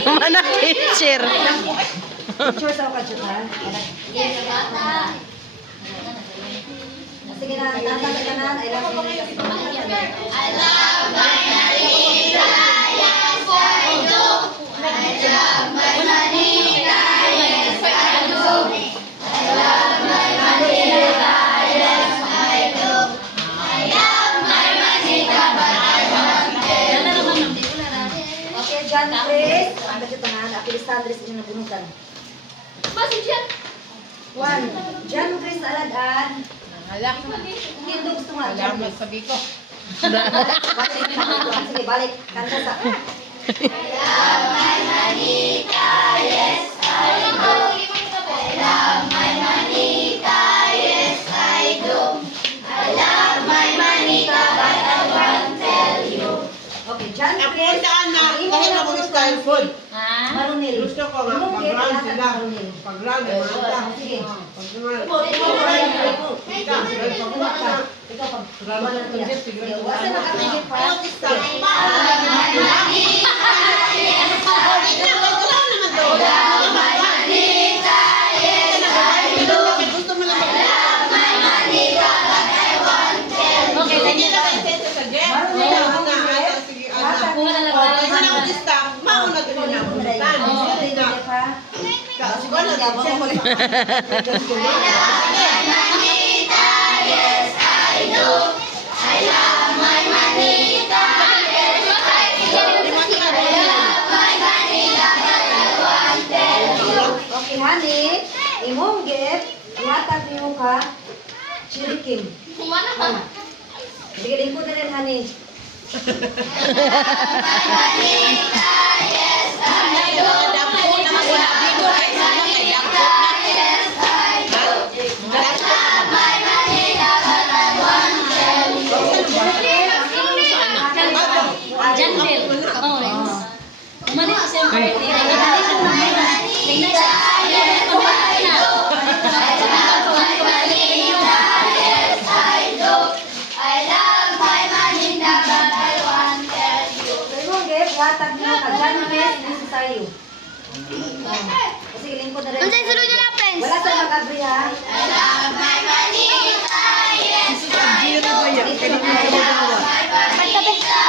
Mana teacher? Teacher sa kajutan. Sige na, tatagay ka na. I love you. I love my Manita, yes I do. I love my Manita, yes I do. I love my Manita, yes I do. I love my Manita, but I want it. Okay, John Chris. Ang kajutan. Apilis Sandres yung nabunutan. Masih Jan. 1. John Chris Aladaan. Hindi gusto nga. Salamat sabi ko. Sige, balik. Kanta sa... I love my Manita, yes I do. I love my Manita, yes I do. I love my Manita, but I won't tell you. Okay, John Ako Chris. saan na, kahit ako style food. Marunil. Gusto ko nga, Yung gate, pag-run lahat sila. marunil. Pag-run, manta. Sige. Pag-run. Ikaw pag wala na tiyak. Wasa nakatigil pa. Gusto mo lang Manita, yes I do. I love my Manita, yes I do. I love my Manita, but I won't tell you. Okay, honey. Imong gift, ihatag niyo ka. Chirikim. Kumana ka? Sige, lingkod na rin, honey. Manita, yes I do. Yes I do. I love my Manita, but I won't tell you. Janville. Oh, umani ko siya birthday. Nagkakali siya ng mga. Tingnan siya. Yes I do. I love my Manita, yes I do. I love my Manita, but I won't tell you. So, imong gift, ihatag niyo ka. John Chris, this is sa'yo. Sige, lingkod na rin. Wala sa mag-agree, ha? I love my Manita, yes I do. I love my Manita,